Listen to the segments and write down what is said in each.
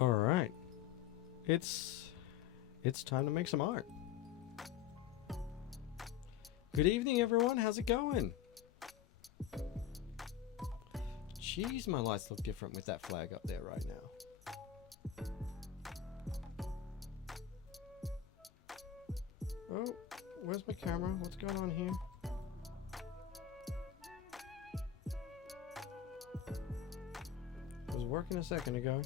All right. It's time to make some art. Good evening, everyone. How's it going? Jeez, my lights look different with that flag up there right now. Oh, where's my camera? What's going on here? It was working a second ago.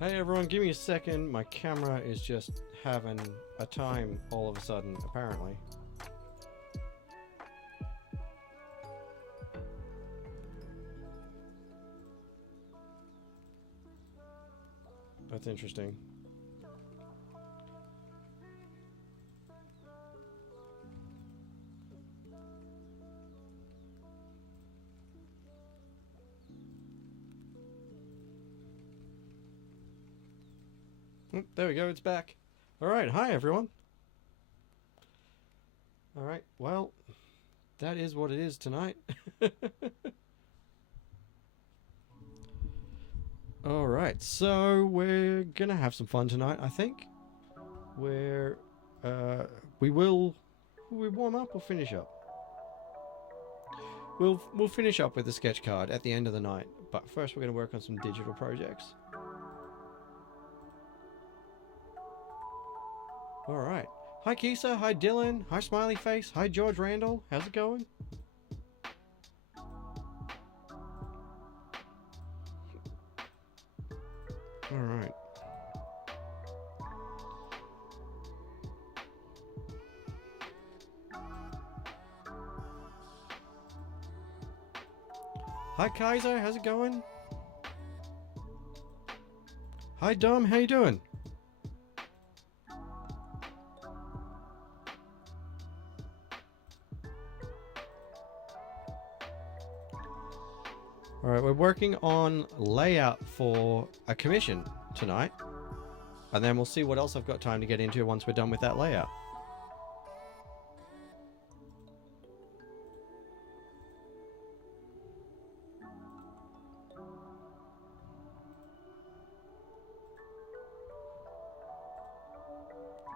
Hey everyone, give me a second. My camera is just having a time all of a sudden, apparently. That's interesting. There we go, it's back. Alright, hi everyone. Alright, well, that is what it is tonight. Alright, so we're gonna have some fun tonight, I think. We warm up or finish up? We'll finish up with the sketch card at the end of the night, but first we're gonna work on some digital projects. Alright. Hi Kisa, hi Dylan, hi Smiley Face, hi George Randall. How's it going? Alright. Hi Kaiser, how's it going? Hi Dom, how you doing? Alright, we're working on layout for a commission tonight. And then we'll see what else I've got time to get into once we're done with that layout.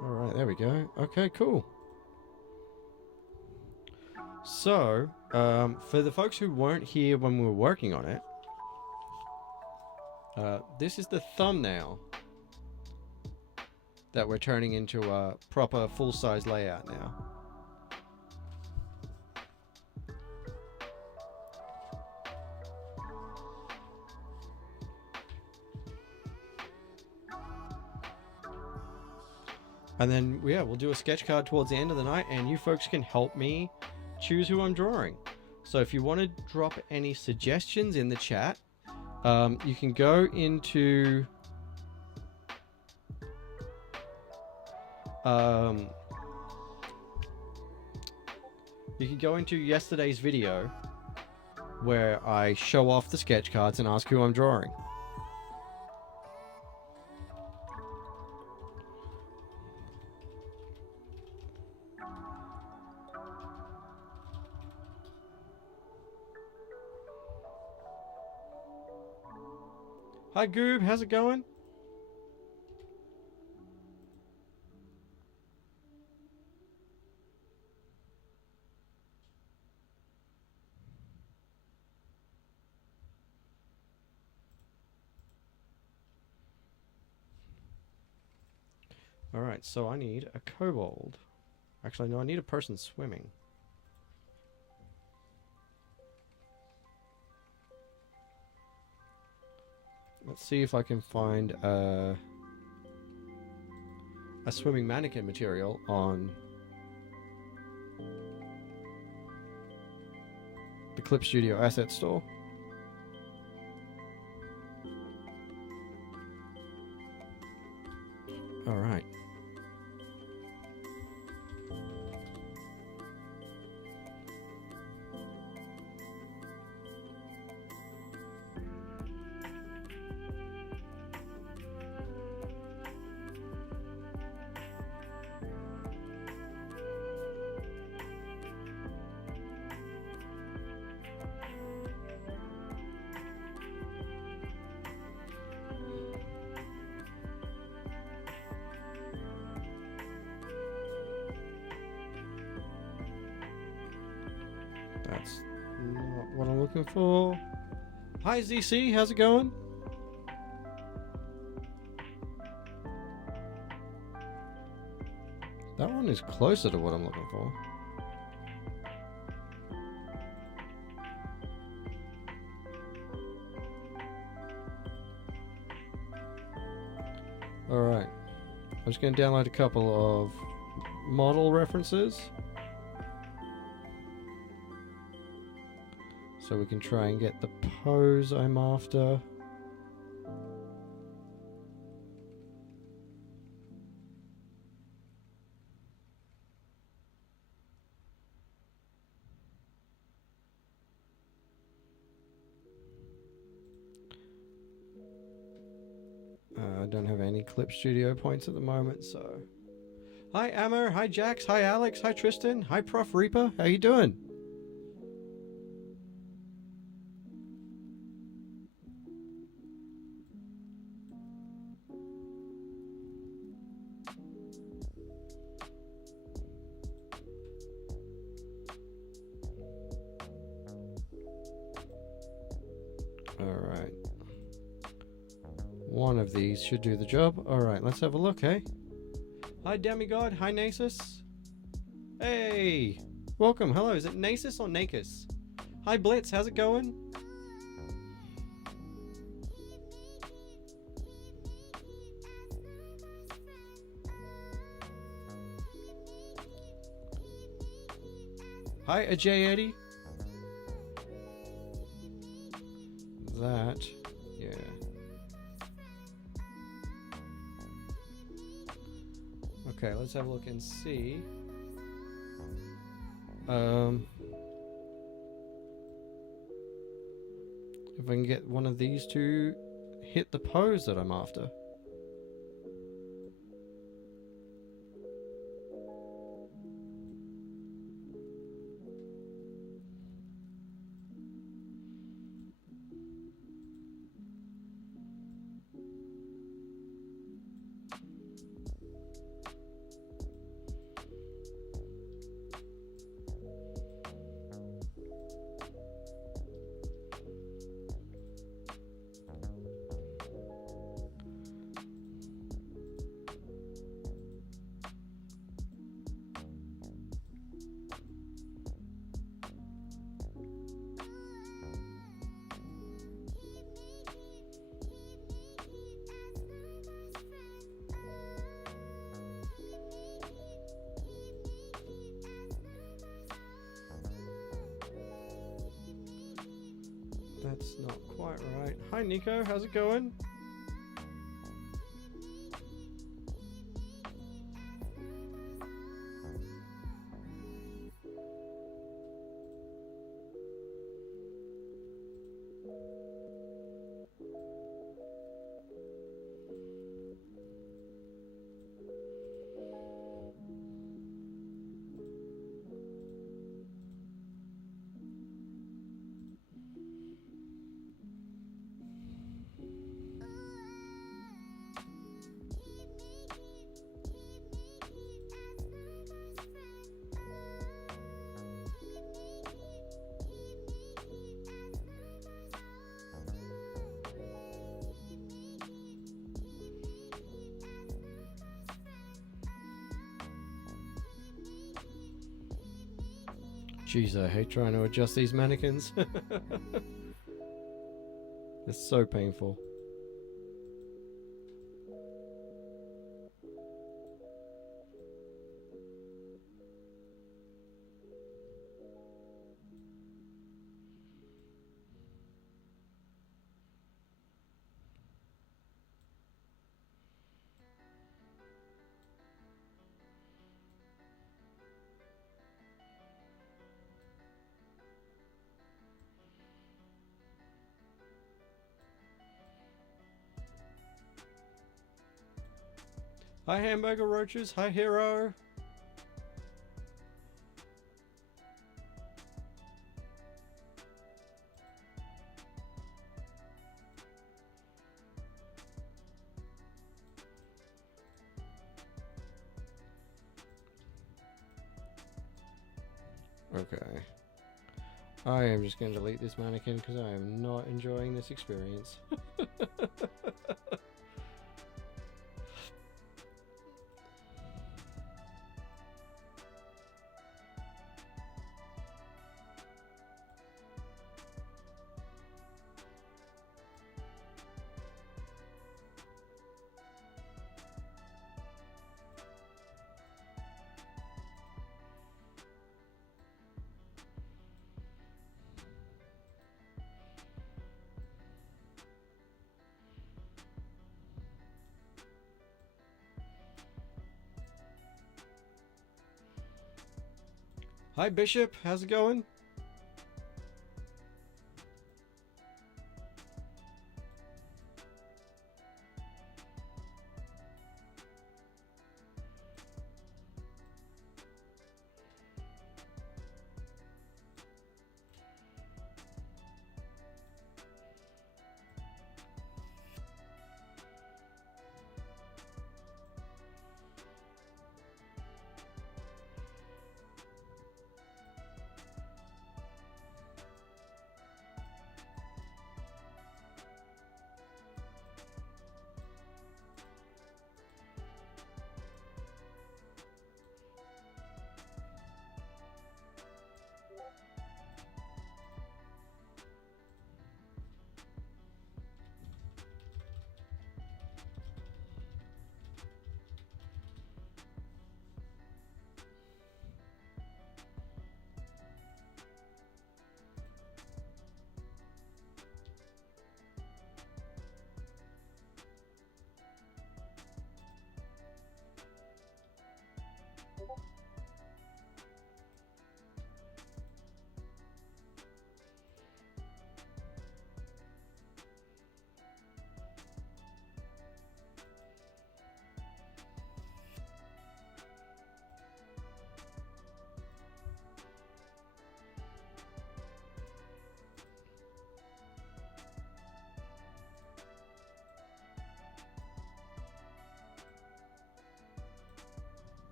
Alright, there we go. Okay, cool. So, for the folks who weren't here when we were working on it, this is the thumbnail that we're turning into a proper full-size layout now. And then, yeah, we'll do a sketch card towards the end of the night, and you folks can help me choose who I'm drawing. So if you want to drop any suggestions in the chat, you can go into yesterday's video where I show off the sketch cards and ask who I'm drawing. Hi Goob, how's it going? Alright, so I need a kobold. Actually, no, I need a person swimming. Let's see if I can find a swimming mannequin material on the Clip Studio asset store. All right. That's not what I'm looking for. Hi ZC, how's it going? That one is closer to what I'm looking for. Alright. I'm just going to download a couple of model references. So we can try and get the pose I'm after. I don't have any Clip Studio points at the moment, so... Hi Ammo, hi Jax, hi Alex, hi Tristan, hi Prof Reaper, how you doing? Alright. One of these should do the job. Alright, let's have a look, hey? Hi Demigod, hi Nasus. Hey! Welcome, hello, is it Nasus or Nakus? Hi Blitz, how's it going? Hi Ajay Eddie. That, yeah. Okay, let's have a look and see. If I can get one of these to hit the pose that I'm after. That's not quite right. Hi Nico, how's it going? Jeez, I hate trying to adjust these mannequins. It's so painful. Hi Hamburger Roaches, hi Hero. Okay. I am just going to delete this mannequin because I am not enjoying this experience. Hi Bishop, how's it going?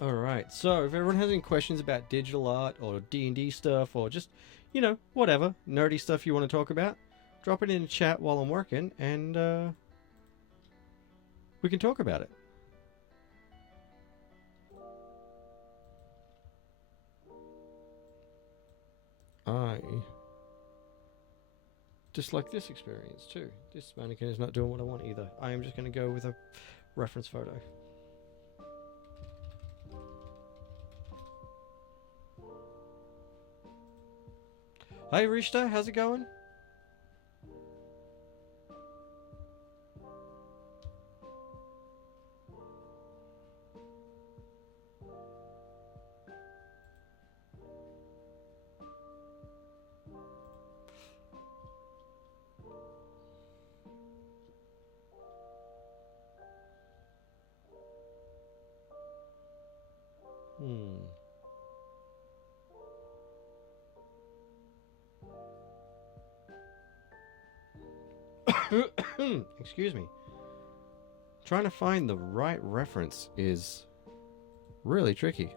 Alright, so if everyone has any questions about digital art or D&D stuff or just, you know, whatever, nerdy stuff you want to talk about, drop it in the chat while I'm working and we can talk about it. I dislike this experience too. This mannequin is not doing what I want either. I am just going to go with a reference photo. Hi Rishta, how's it going? Excuse me. Trying to find the right reference is really tricky.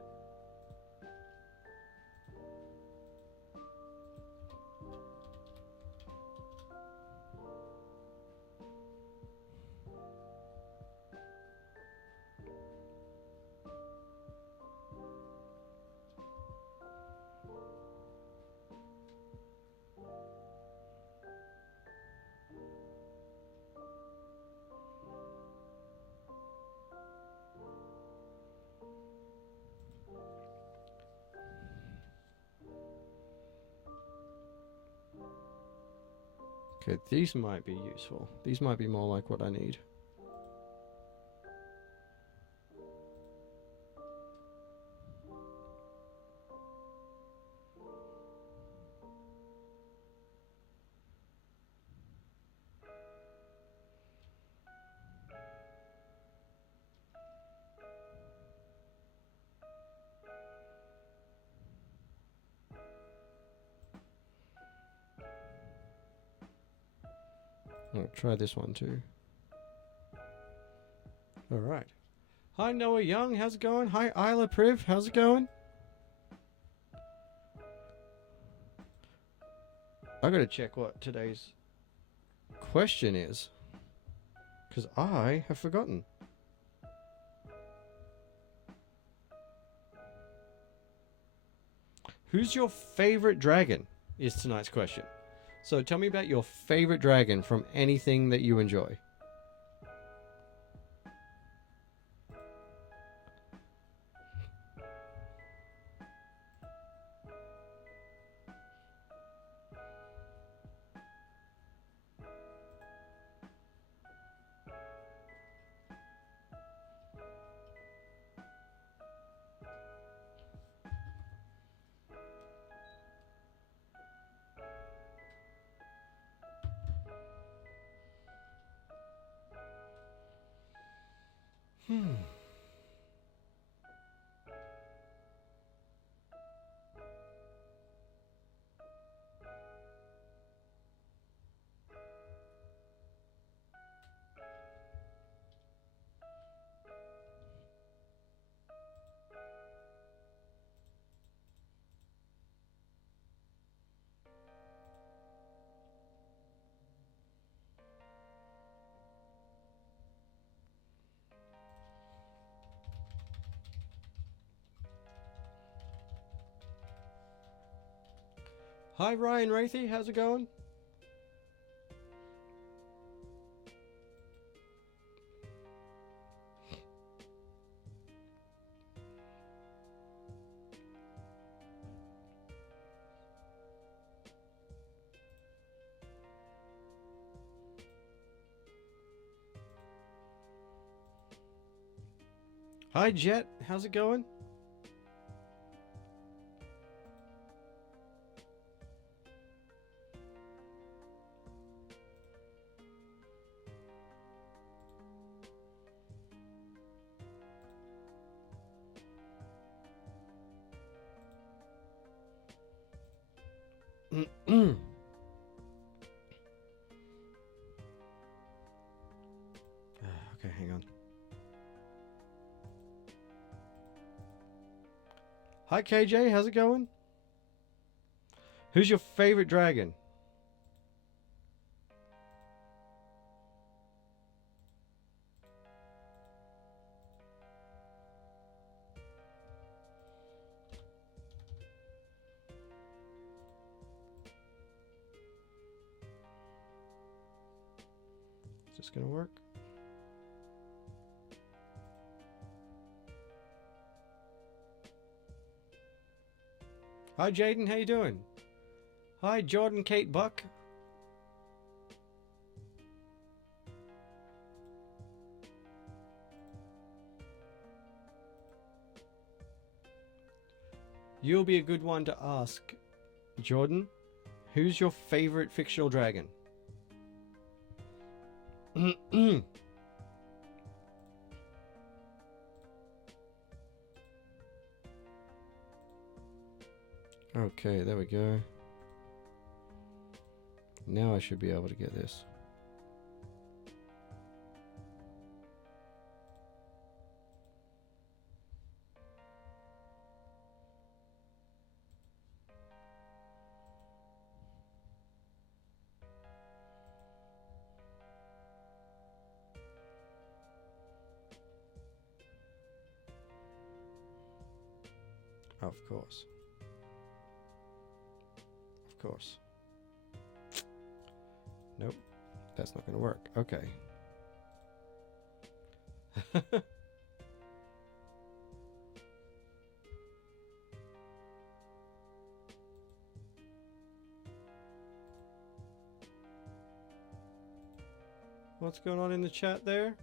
Okay, these might be useful. These might be more like what I need. I'll try this one too. All right. Hi Noah Young, how's it going? Hi Isla Priv, how's it going? I gotta check what today's question is, because I have forgotten. Who's your favorite dragon is tonight's question. So tell me about your favorite dragon from anything that you enjoy. Hi Ryan Wrathy, how's it going? Hi Jet, how's it going? Okay, hang on. Hi KJ, how's it going? Who's your favorite dragon? Is this gonna work? Hi Jaden, how you doing? Hi Jordan Kate Buck. You'll be a good one to ask, Jordan. Who's your favorite fictional dragon? Okay, there we go. Now I should be able to get this. Of course. Of course. Nope. That's not going to work. Okay. What's going on in the chat there?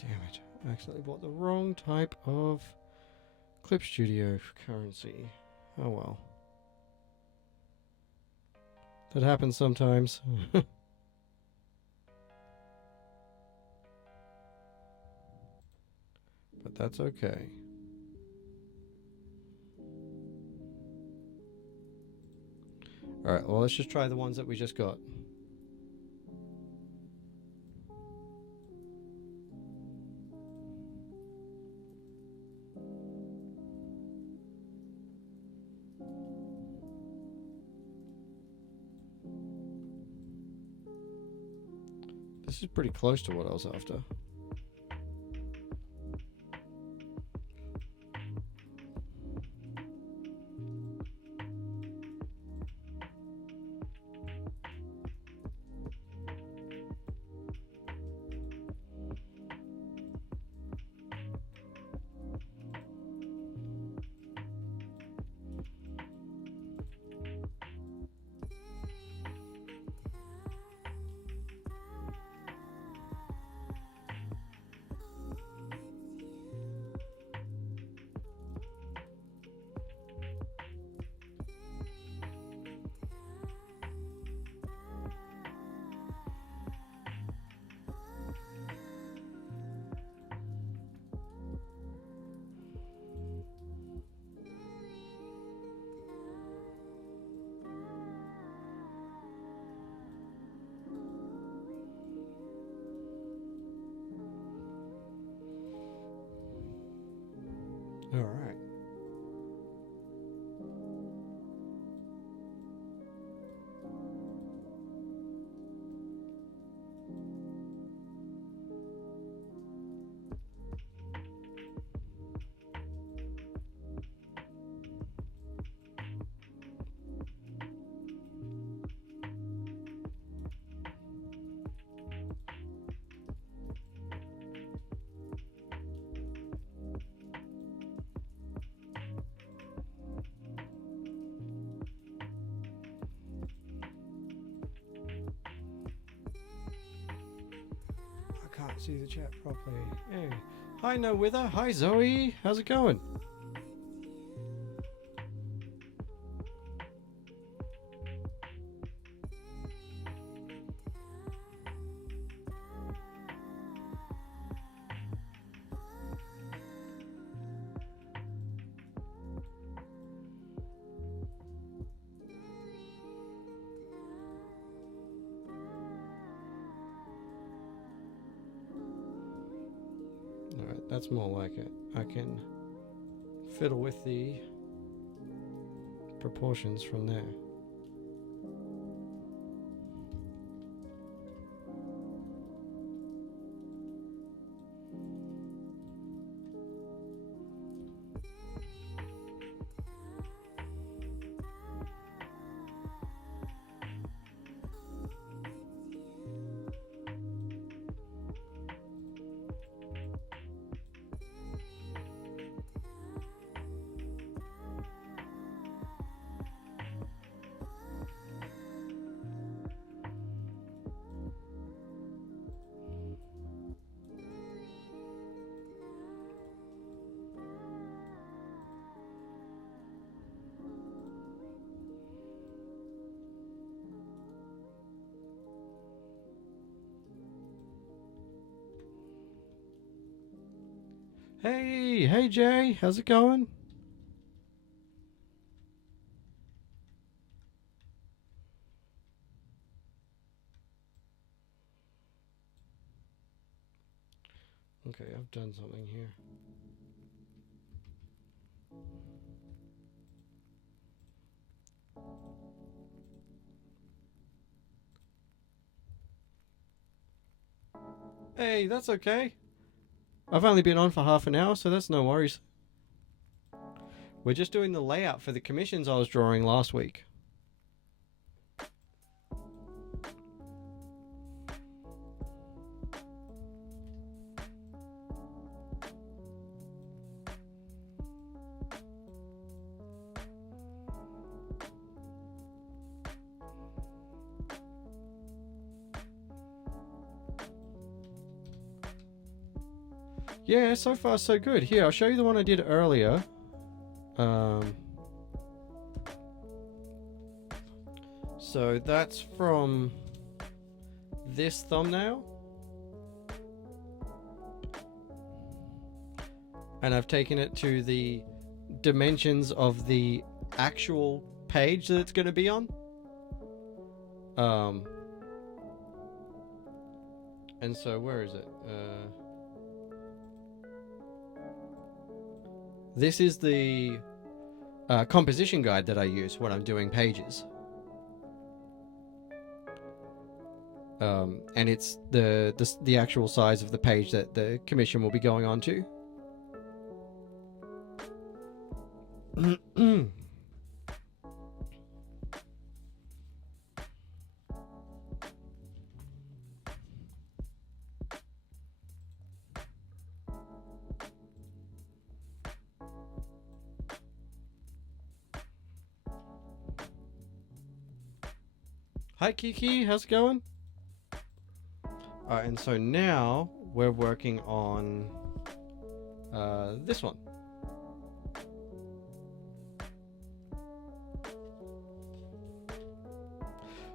Damn it. I accidentally bought the wrong type of Clip Studio currency. Oh well. That happens sometimes. But that's okay. Alright, well, let's just try the ones that we just got. This is pretty close to what I was after. All right. Can't see the chat properly. Hey. Hi, No Wither. Hi, Zoe. How's it going? That's more like it. I can fiddle with the proportions from there. Hey Jay, how's it going? Okay, I've done something here. Hey, that's okay. I've only been on for half an hour, so that's no worries. We're just doing the layout for the commissions I was drawing last week. Yeah, so far so good. Here, I'll show you the one I did earlier. So that's from this thumbnail. And I've taken it to the dimensions of the actual page that it's going to be on. And so where is it? This is the composition guide that I use when I'm doing pages. And it's the actual size of the page that the commission will be going on to. Hi Kiki, how's it going? And so now we're working on this one.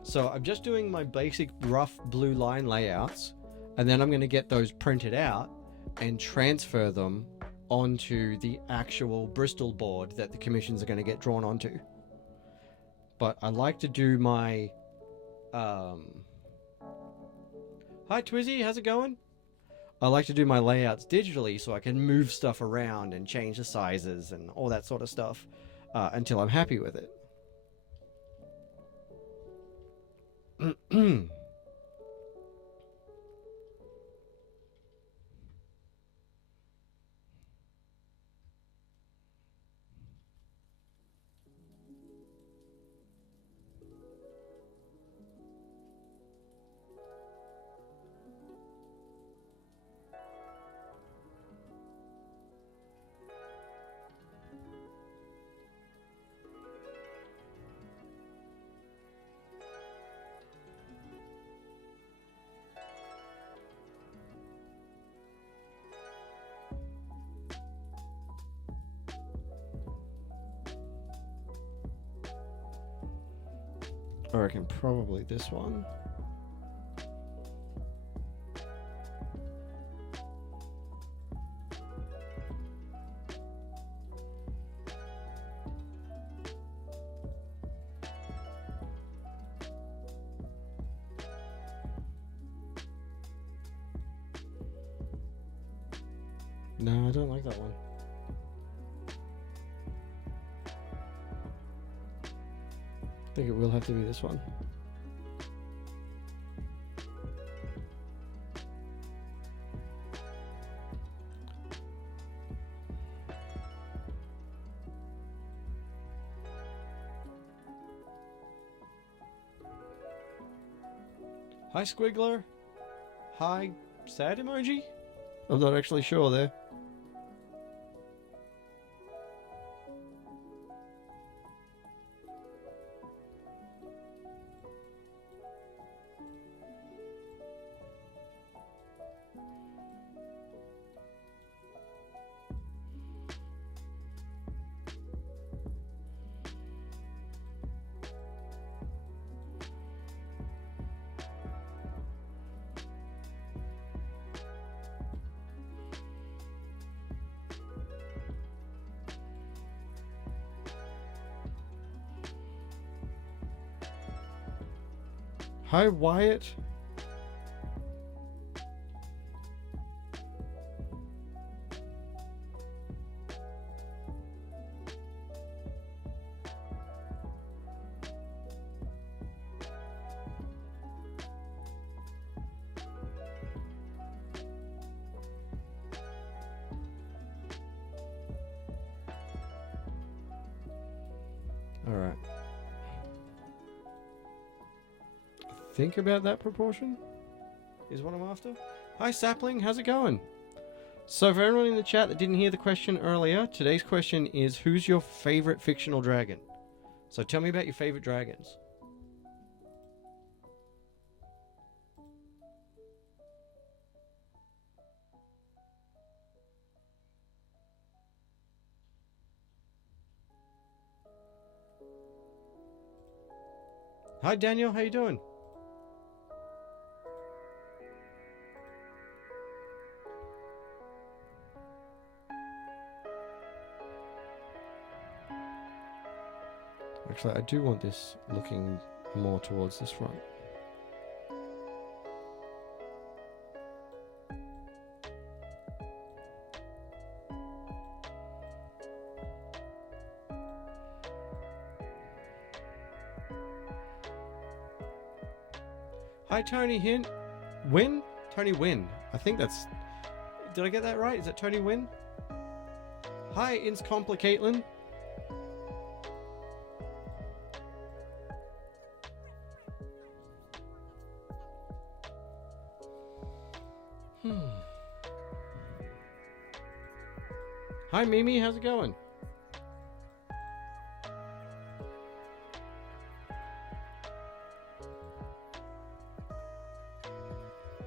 So I'm just doing my basic rough blue line layouts, and then I'm going to get those printed out and transfer them onto the actual Bristol board that the commissions are going to get drawn onto. But I like to do my hi Twizzy, how's it going? I like to do my layouts digitally so I can move stuff around and change the sizes and all that sort of stuff until I'm happy with it. I reckon probably this one. No, I don't like that one. I think it will have to be this one. Hi Squiggler. Hi sad emoji? I'm not actually sure there. Hi Wyatt. All right. Think about that proportion is what I'm after. Hi Sapling, how's it going? So for everyone in the chat that didn't hear the question earlier, today's question is who's your favorite fictional dragon? So tell me about your favorite dragons. Hi Daniel, how you doing? Actually, I do want this looking more towards this front. Hi Tony Hint. Win? Tony Win. I think that's... Did I get that right? Is it Tony Win? Hi Inscompla Caitlin. Hi Mimi, how's it going?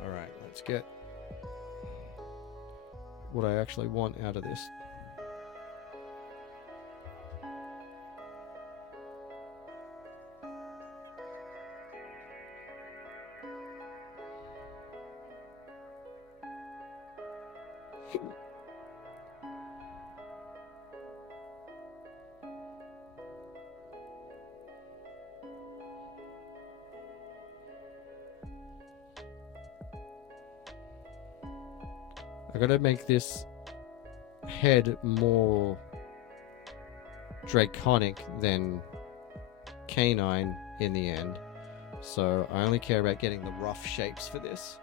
Alright, let's get what I actually want out of this. I gotta make this head more draconic than canine in the end. So I only care about getting the rough shapes for this.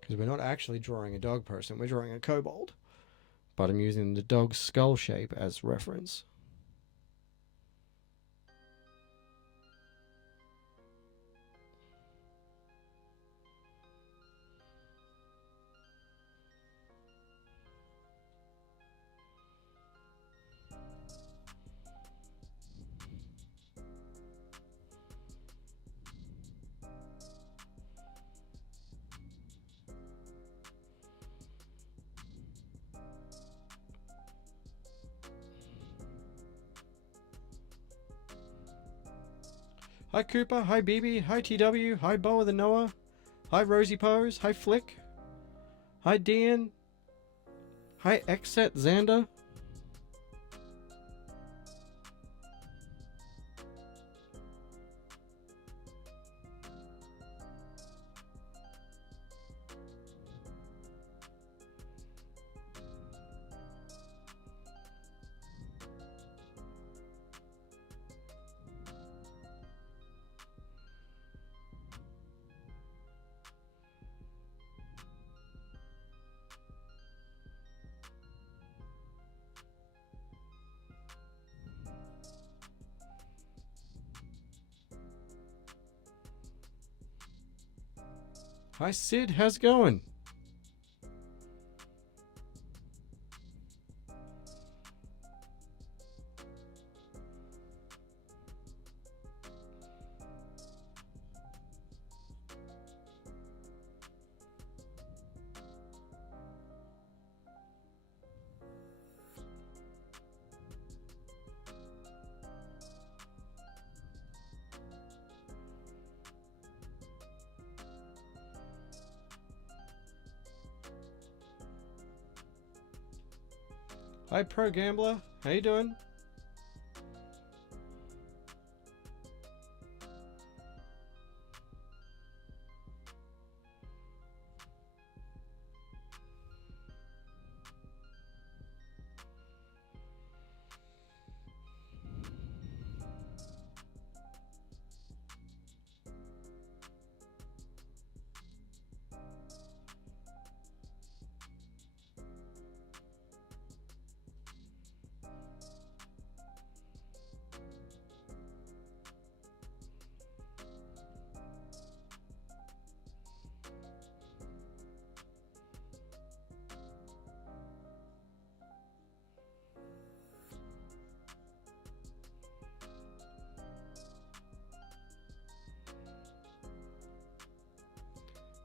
Because we're not actually drawing a dog person, we're drawing a kobold. But I'm using the dog's skull shape as reference. Hi Cooper, hi BB, hi TW, hi Boa the Noah, hi Rosie Pose, hi Flick, hi Dean, hi Xset Xander. Hi Sid, how's it going? Hi Pro Gambler, how you doing?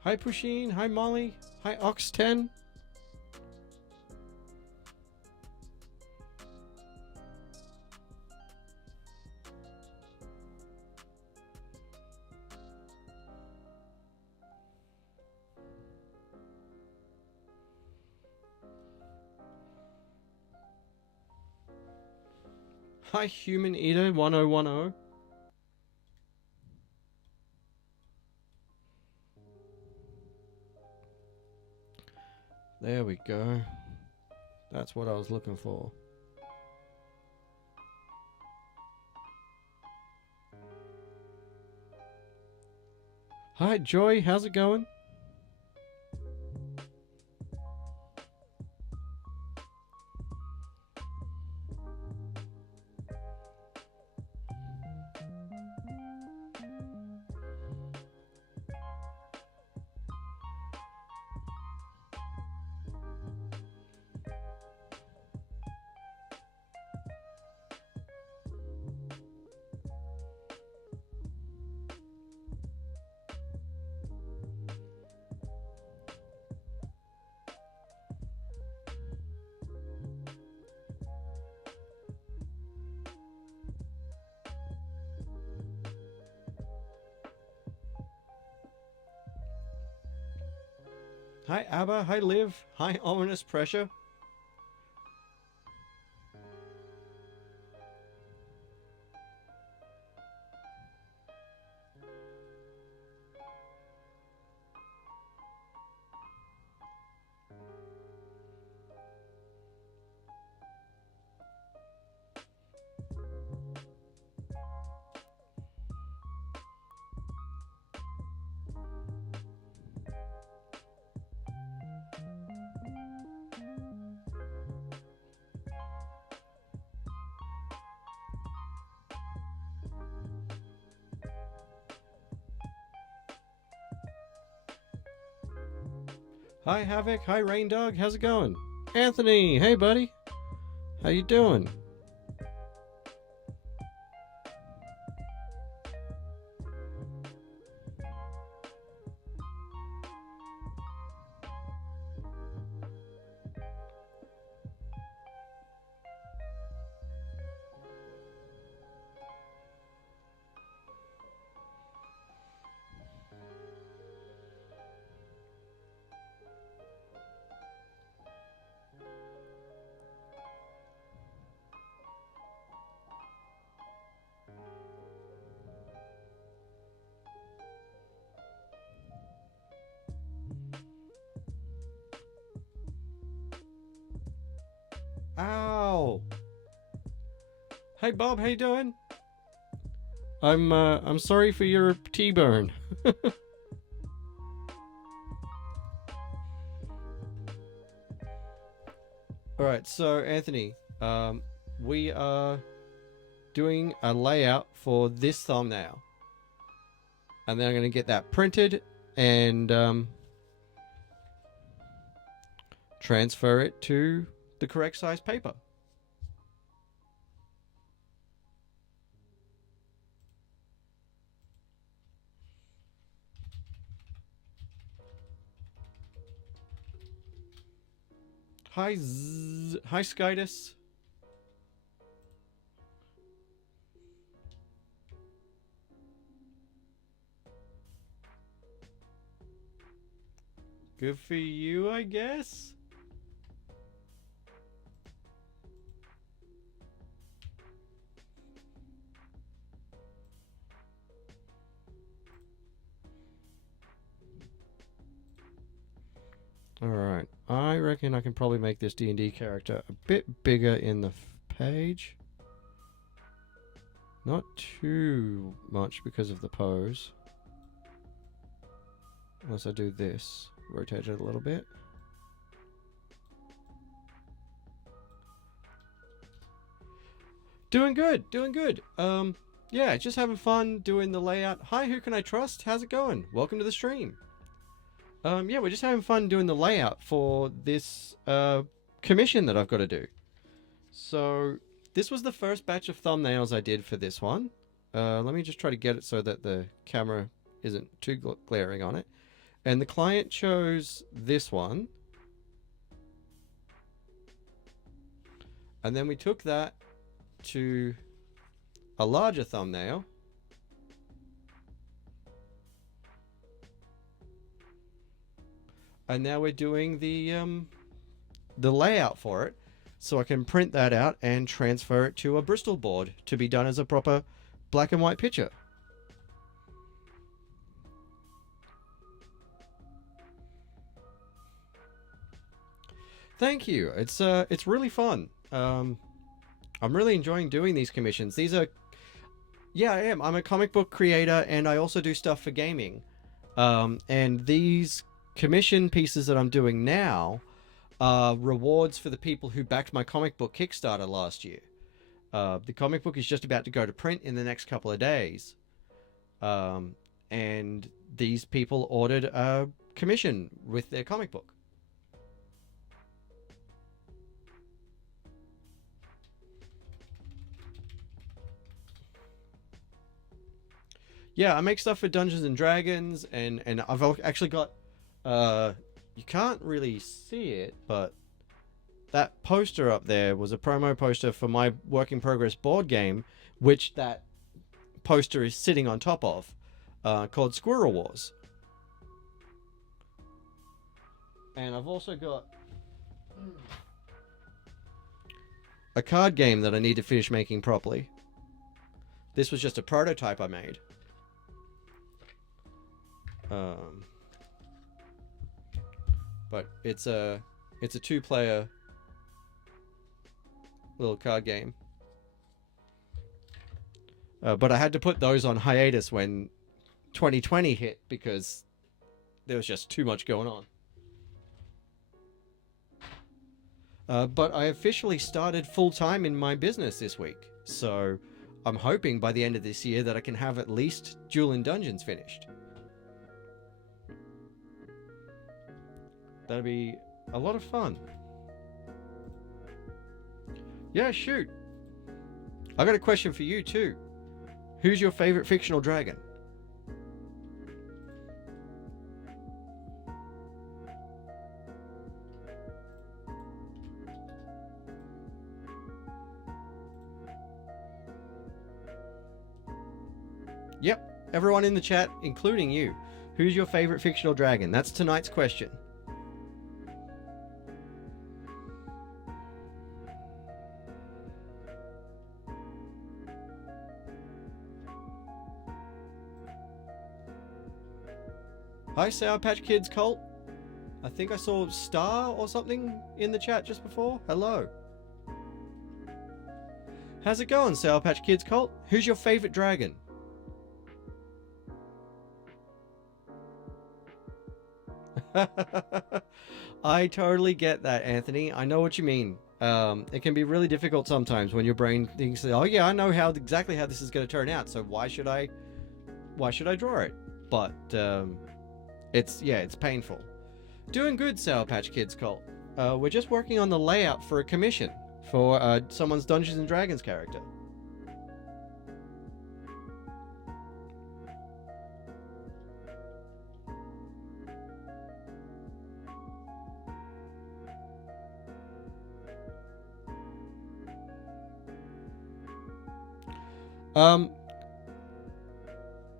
Hi Pusheen, hi Molly, hi Ox10. Hi Human Eater 1010. There we go. That's what I was looking for. Hi Joy, how's it going? Hi Abba, hi Liv, hi Ominous Pressure. Hi Havoc, hi Rain Dog, how's it going? Anthony, hey buddy, how you doing? Ow! Hey Bob, how you doing? I'm sorry for your T-burn. All right, so Anthony, we are doing a layout for this thumbnail, and then I'm going to get that printed and transfer it to the correct size paper. Hi hi Skytus. Good for you, I guess. Alright, I reckon I can probably make this D&D character a bit bigger in the page. Not too much because of the pose. Unless I do this. Rotate it a little bit. Doing good, doing good. Yeah, just having fun doing the layout. Hi, who can I trust? How's it going? Welcome to the stream. Yeah, we're just having fun doing the layout for this commission that I've got to do. So this was the first batch of thumbnails I did for this one. Let me just try to get it so that the camera isn't too glaring on it. And the client chose this one. And then we took that to a larger thumbnail. And now we're doing the layout for it. So I can print that out and transfer it to a Bristol board to be done as a proper black and white picture. Thank you. It's really fun. I'm really enjoying doing these commissions. These are, yeah, I am. I'm a comic book creator and I also do stuff for gaming. And these commission pieces that I'm doing now are rewards for the people who backed my comic book Kickstarter last year. The comic book is just about to go to print in the next couple of days. And these people ordered a commission with their comic book. Yeah, I make stuff for Dungeons and Dragons, and I've actually got, you can't really see it, but that poster up there was a promo poster for my work in progress board game, which that poster is sitting on top of, called Squirrel Wars. And I've also got a card game that I need to finish making properly. This was just a prototype I made. But it's a 2-player little card game. But I had to put those on hiatus when 2020 hit because there was just too much going on. But I officially started full-time in my business this week. So I'm hoping by the end of this year that I can have at least Duel & Dungeons finished. That'd be a lot of fun. Yeah, shoot. I got a question for you too. Who's your favorite fictional dragon? Yep, everyone in the chat, including you. Who's your favorite fictional dragon? That's tonight's question. Hi, Sour Patch Kids cult. I think I saw Star or something in the chat just before. Hello. How's it going, Sour Patch Kids cult? Who's your favorite dragon? I totally get that, Anthony. I know what you mean. It can be really difficult sometimes when your brain thinks, oh yeah, I know exactly how this is going to turn out, so why should I draw it? But it's painful. Doing good, Sour Patch Kids cult. We're just working on the layout for a commission for someone's Dungeons and Dragons character.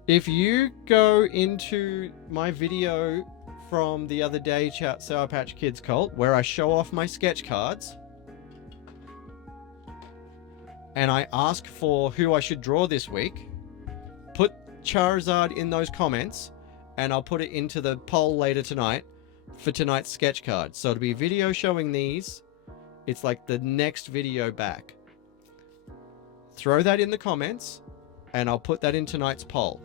If you go into my video from the other day, Sour Patch Kids cult, where I show off my sketch cards, and I ask for who I should draw this week, put Charizard in those comments, and I'll put it into the poll later tonight for tonight's sketch card. So it'll be a video showing these. It's like the next video back. Throw that in the comments, and I'll put that in tonight's poll.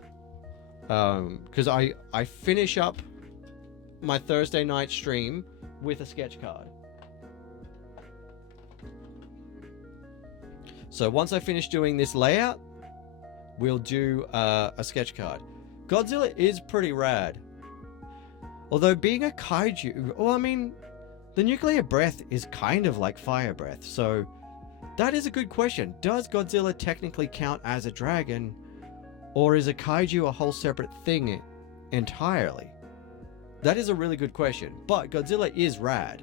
Because I finish up my Thursday night stream with a sketch card. So once I finish doing this layout, we'll do a sketch card. Godzilla is pretty rad. Although being a kaiju, well, I mean, the nuclear breath is kind of like fire breath, so that is a good question. Does Godzilla technically count as a dragon, or is a kaiju a whole separate thing entirely? That is a really good question, but Godzilla is rad.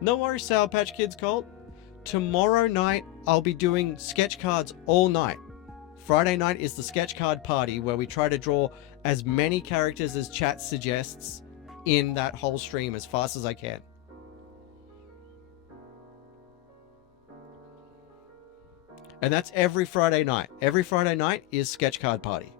No worries, Sour Patch Kids cult. Tomorrow night, I'll be doing sketch cards all night. Friday night is the sketch card party where we try to draw as many characters as chat suggests in that whole stream as fast as I can. And that's every Friday night. Every Friday night is sketch card party.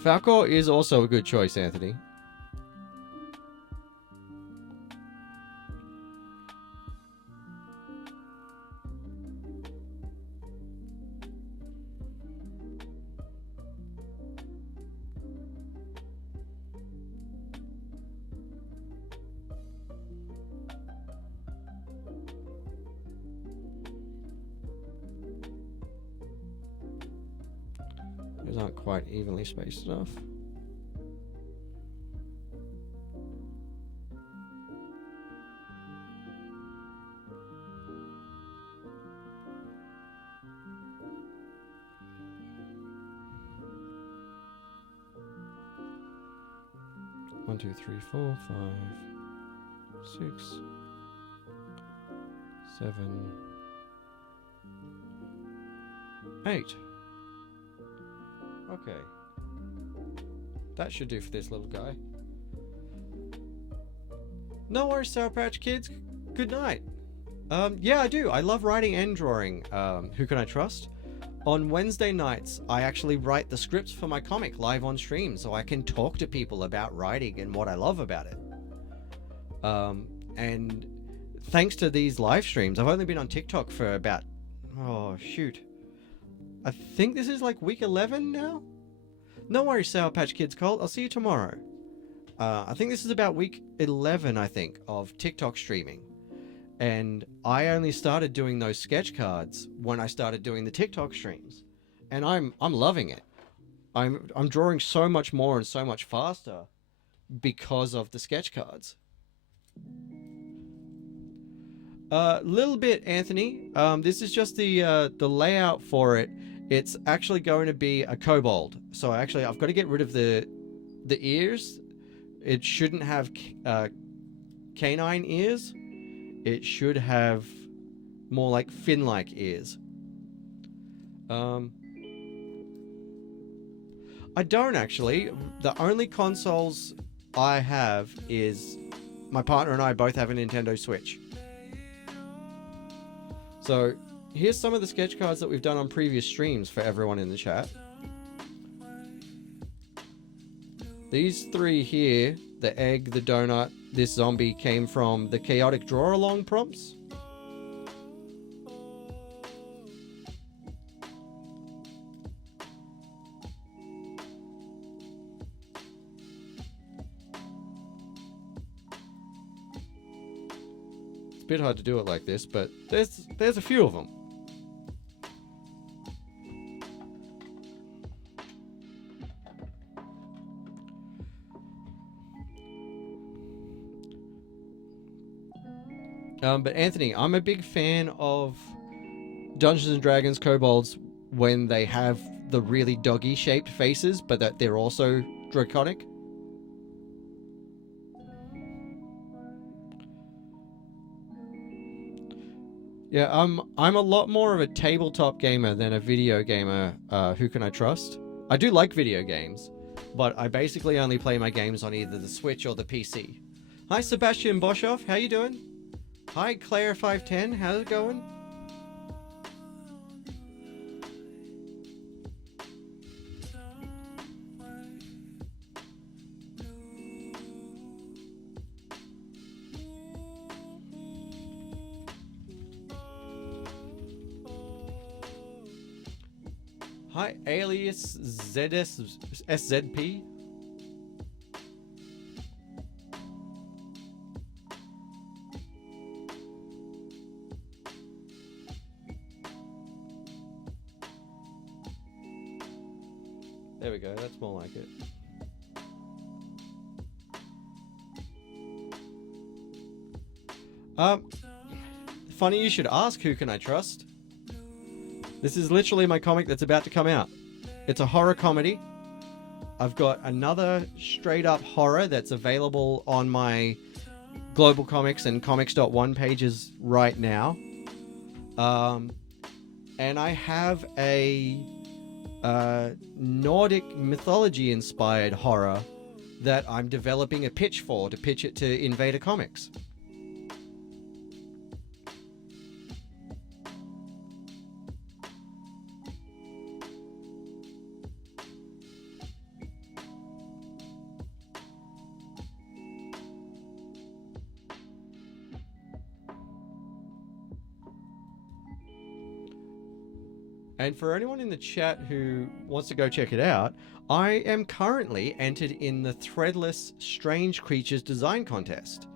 Falcor is also a good choice, Anthony. Those aren't quite evenly spaced enough. One, two, three, 4, 5, 6, 7, 8. Okay. That should do for this little guy. No worries, Sour Patch Kids. Good night. Yeah, I do. I love writing and drawing. Who Can I Trust? On Wednesday nights, I actually write the scripts for my comic live on stream, so I can talk to people about writing and what I love about it. And thanks to these live streams, I've only been on TikTok for about, oh shoot, I think this is like week 11 now? No worries, Sour Patch Kids cult. I'll see you tomorrow. I think this is about week 11, I think, of TikTok streaming. And I only started doing those sketch cards when I started doing the TikTok streams. And I'm loving it. I'm drawing so much more and so much faster because of the sketch cards. Little bit, Anthony. This is just the layout for it. It's actually going to be a kobold. So actually, I've got to get rid of the ears. It shouldn't have canine ears. It should have more like fin-like ears. I don't actually. The only consoles I have is my partner and I both have a Nintendo Switch. So here's some of the sketch cards that we've done on previous streams for everyone in the chat. These three here, the egg, the donut, this zombie, came from the chaotic draw along prompts. It's a bit hard to do it like this, but there's a few of them. But Anthony, I'm a big fan of Dungeons and Dragons kobolds when they have the really doggy shaped faces, but that they're also draconic. Yeah, I'm a lot more of a tabletop gamer than a video gamer. Who Can I Trust? I do like video games, but I basically only play my games on either the Switch or the PC. Hi, Sebastian Boshoff. How you doing? Hi, Claire510. How's it going? Hi, Alias SZP. There we go, that's more like it. Funny you should ask, who can I trust? This is literally my comic that's about to come out. It's a horror comedy. I've got another straight up horror that's available on my Global Comics and Comics.one pages right now. And I have a Nordic mythology inspired horror that I'm developing a pitch for, to pitch it to Invader Comics. And for anyone in the chat who wants to go check it out, I am currently entered in the Threadless Strange Creatures Design Contest.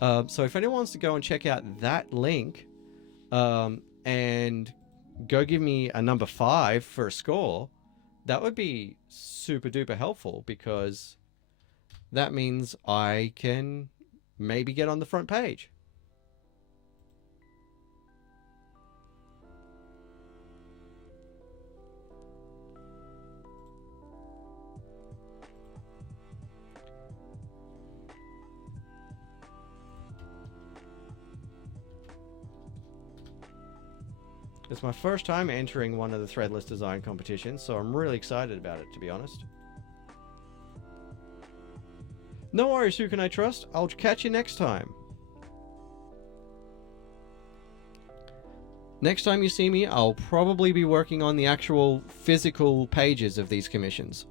So if anyone wants to go and check out that link and go give me a number 5 for a score, that would be super duper helpful, because that means I can maybe get on the front page. It's my first time entering one of the Threadless design competitions, so I'm really excited about it, to be honest. No worries, who can I trust? I'll catch you next time. Next time you see me, I'll probably be working on the actual physical pages of these commissions.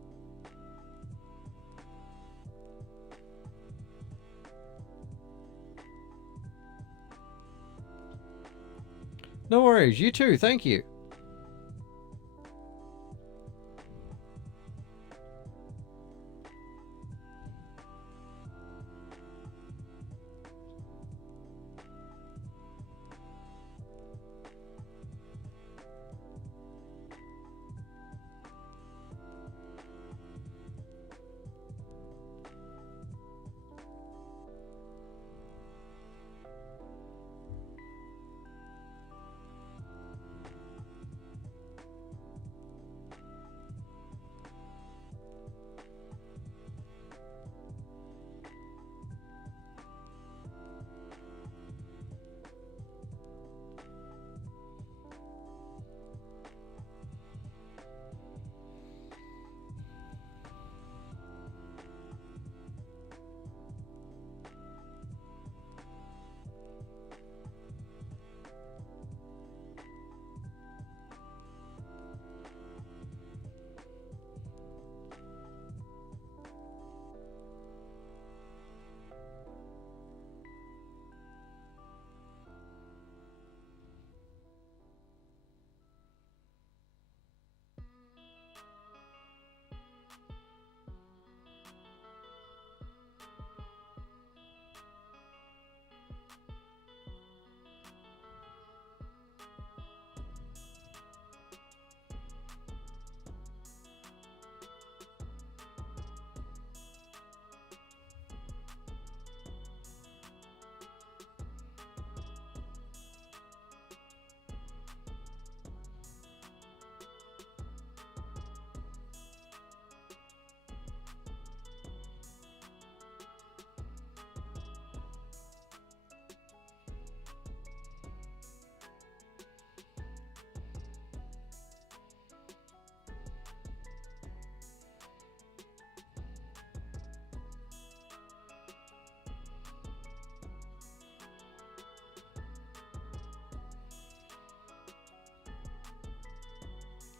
No worries, you too, thank you.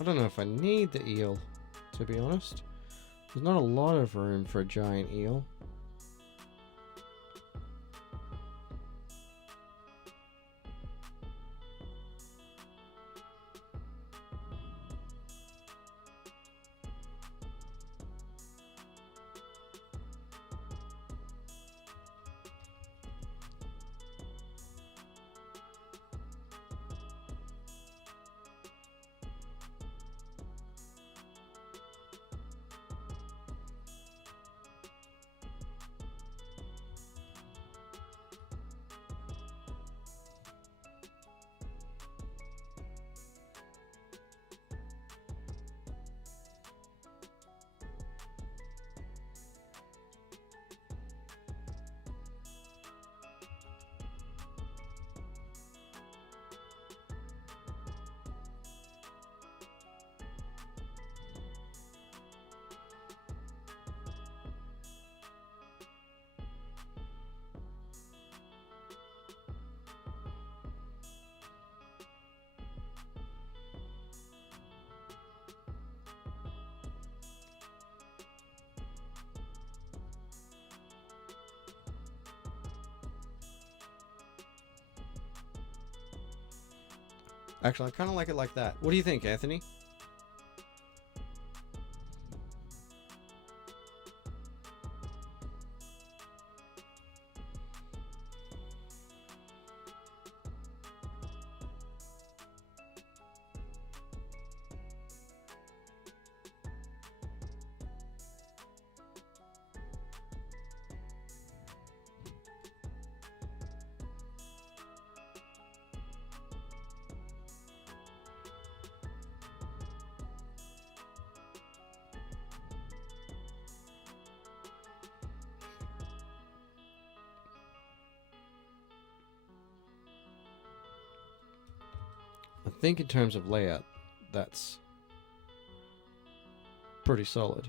I don't know if I need the eel, to be honest. There's not a lot of room for a giant eel. Actually, I kind of like it like that. What do you think, Anthony? I think in terms of layout, that's pretty solid.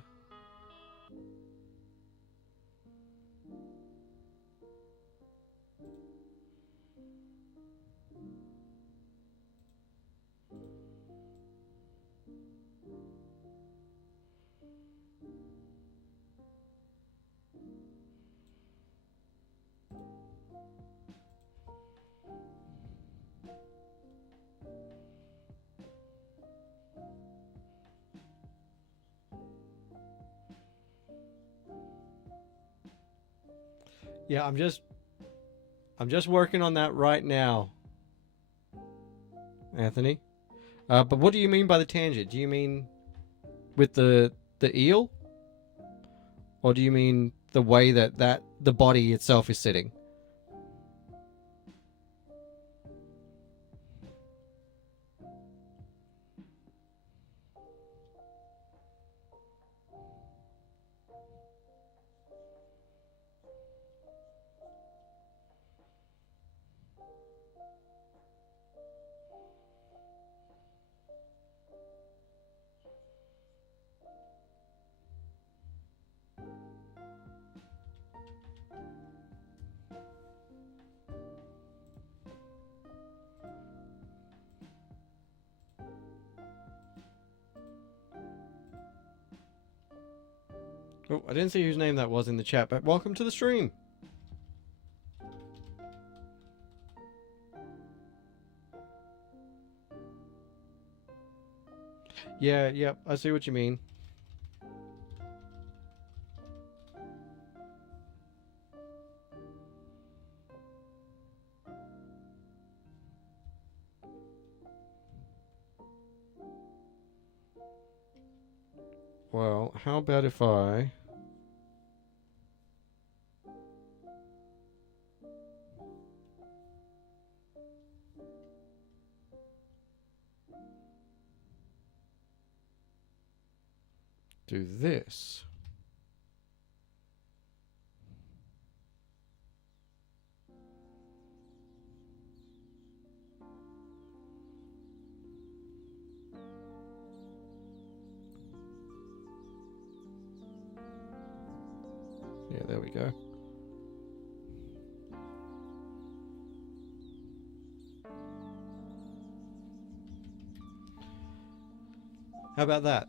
Yeah, I'm just working on that right now, Anthony. But what do you mean by the tangent? Do you mean with the eel, or do you mean the way that the body itself is sitting? Oh, I didn't see whose name that was in the chat, but welcome to the stream. Yeah, I see what you mean. Well, how about if I... do this. Yeah, there we go. How about that?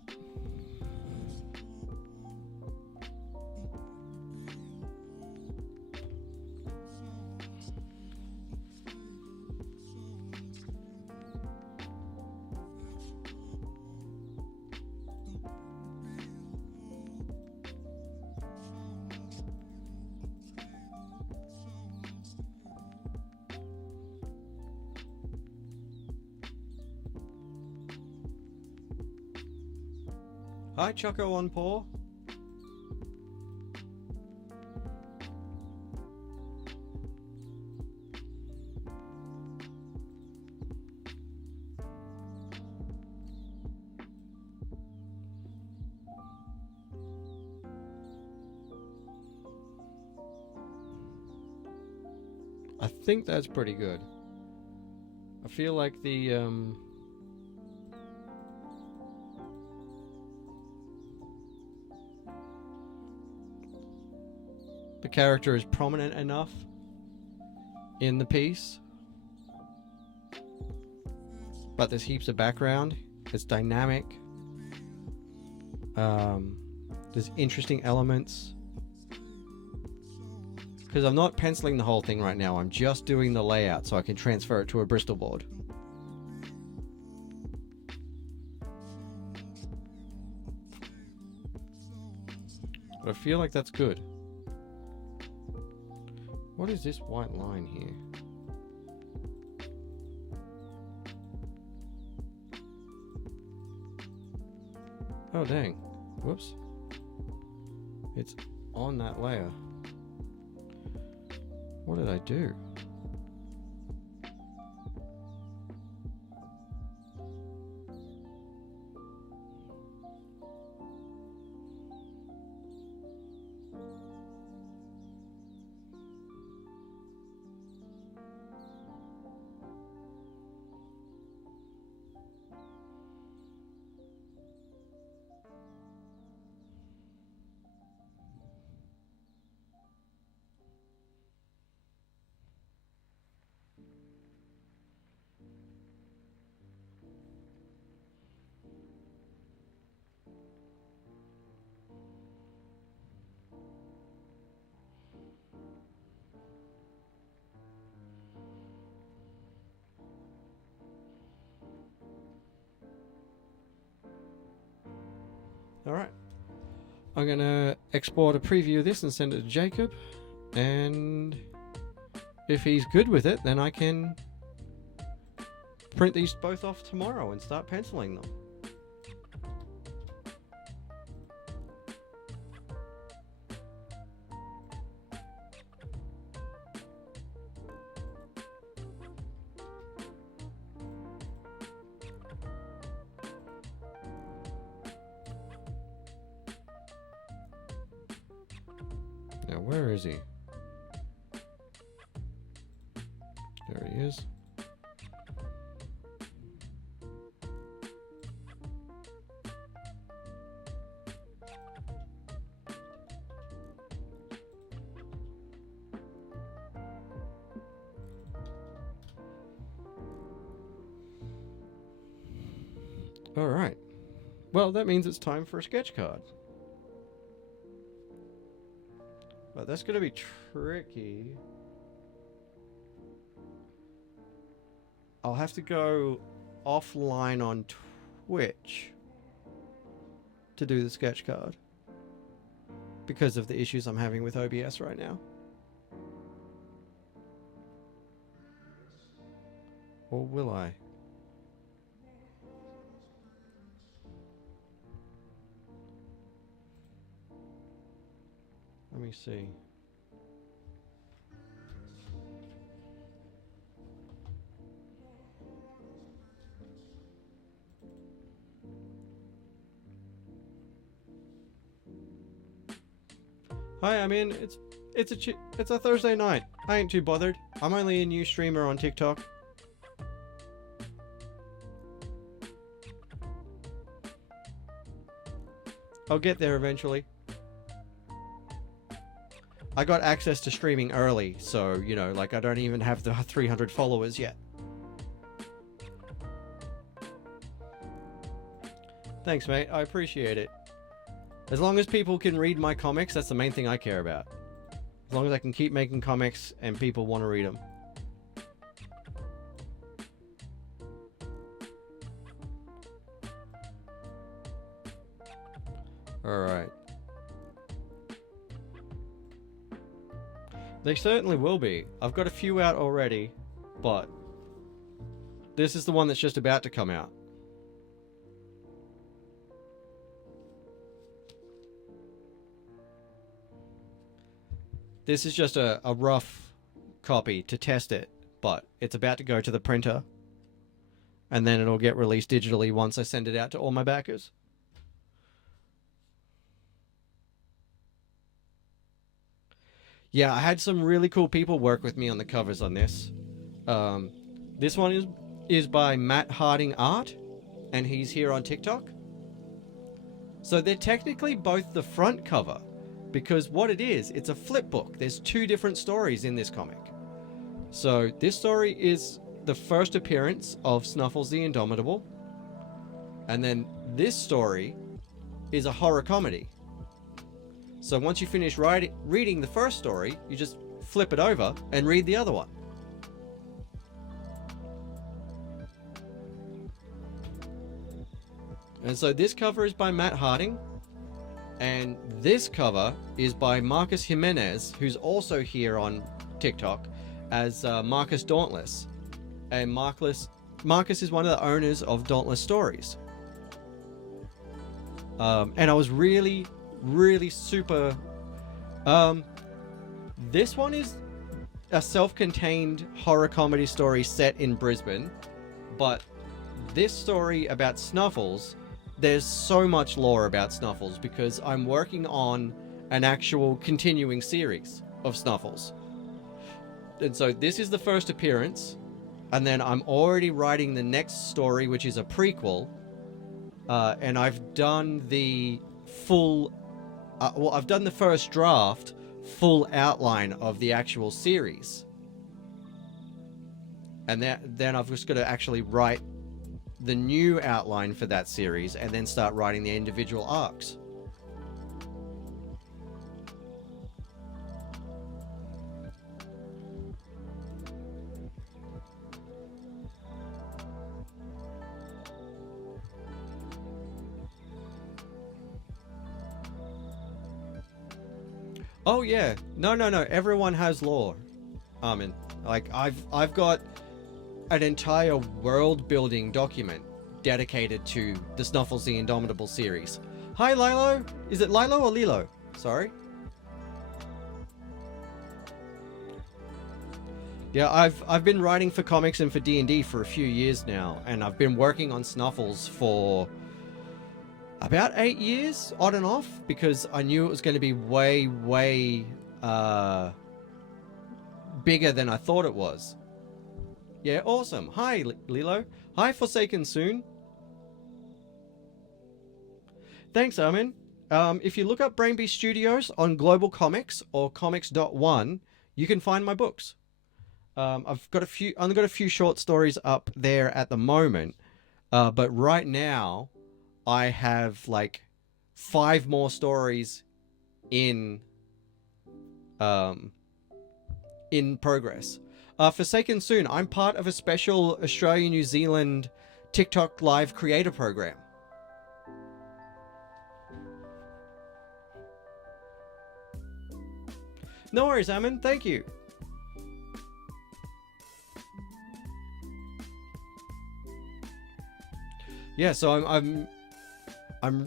Hi, Choco on Paw. I think that's pretty good. I feel like the character is prominent enough in the piece, but there's heaps of background. It's dynamic. There's interesting elements. Because I'm not penciling the whole thing right now. I'm just doing the layout so I can transfer it to a Bristol board. But I feel like that's good. What is this white line here? Oh dang. Whoops. It's on that layer. What did I do? Alright. I'm going to export a preview of this and send it to Jacob. And if he's good with it, then I can print these both off tomorrow and start penciling them. Now, where is he? There he is. All right. Well, that means it's time for a sketch card. But that's going to be tricky. I'll have to go offline on Twitch to do the sketch card because of the issues I'm having with OBS right now. Or will I? Let me see. Hi, I'm in. It's a Thursday night. I ain't too bothered. I'm only a new streamer on TikTok. I'll get there eventually. I got access to streaming early, so, you know, like, I don't even have the 300 followers yet. Thanks, mate. I appreciate it. As long as people can read my comics, that's the main thing I care about. As long as I can keep making comics and people want to read them. Alright. They certainly will be. I've got a few out already, but this is the one that's just about to come out. This is just a rough copy to test it, but it's about to go to the printer, and then it'll get released digitally once I send it out to all my backers. Yeah, I had some really cool people work with me on the covers on this. This one is by Matt Harding Art, and he's here on TikTok. So they're technically both the front cover, because what it is, it's a flip book. There's two different stories in this comic. So this story is the first appearance of Snuffles the Indomitable, and then this story is a horror comedy. So once you finish reading the first story, you just flip it over and read the other one. And so this cover is by Matt Harding, And this cover is by Marcus Jimenez, who's also here on TikTok as Marcus Dauntless. And Marcus is one of the owners of Dauntless Stories. And I was really, really super... this one is a self-contained horror comedy story set in Brisbane. But this story about Snuffles... There's so much lore about Snuffles because I'm working on an actual continuing series of Snuffles. And so this is the first appearance, and then I'm already writing the next story, which is a prequel. And I've done the full... well, I've done the first draft, full outline of the actual series. And then I've just got to actually write the new outline for that series and then start writing the individual arcs. Oh yeah, no, everyone has lore, Armin. Like I've got an entire world building document dedicated to the Snuffles the Indomitable series. Hi Lilo, is it Lilo or Lilo? Sorry. Yeah, I've been writing for comics and for D&D for a few years now, and I've been working on Snuffles for about 8 years, on and off, because I knew it was going to be way bigger than I thought it was. Yeah, awesome. Hi, Lilo. Hi, Forsaken Soon. Thanks, Armin. If you look up Brainbeast Studios on Global Comics or Comics.1, you can find my books. I've got a few short stories up there at the moment, but right now I have like 5 more stories in progress. Forsaken Soon, I'm part of a special Australia-New Zealand TikTok live creator program. No worries, Ammon. Thank you. Yeah, so I'm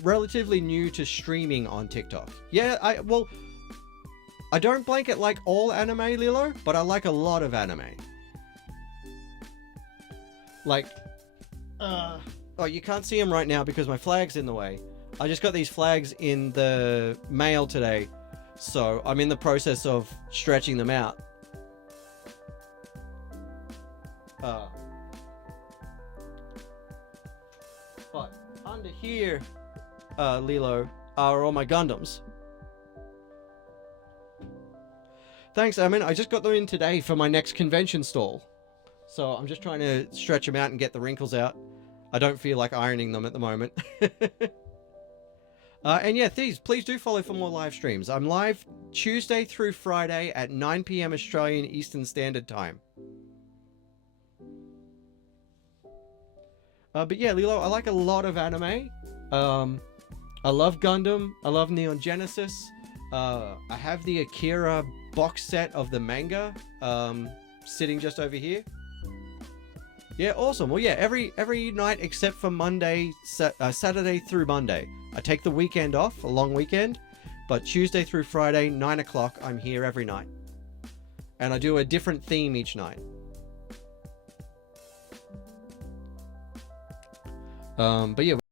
relatively new to streaming on TikTok. Yeah, I don't blanket like all anime, Lilo, but I like a lot of anime. Like, oh, you can't see them right now because my flag's in the way. I just got these flags in the mail today, so I'm in the process of stretching them out. But under here, Lilo, are all my Gundams. Thanks, Amin. I just got them in today for my next convention stall. So I'm just trying to stretch them out and get the wrinkles out. I don't feel like ironing them at the moment. And yeah, please do follow for more live streams. I'm live Tuesday through Friday at 9 PM Australian Eastern Standard Time. But yeah, Lilo, I like a lot of anime. I love Gundam. I love Neon Genesis. I have the Akira box set of the manga sitting just over here. Yeah, awesome. Well, yeah, every night except for Monday, Saturday through Monday. I take the weekend off, a long weekend, but Tuesday through Friday, 9 o'clock, I'm here every night. And I do a different theme each night. But yeah.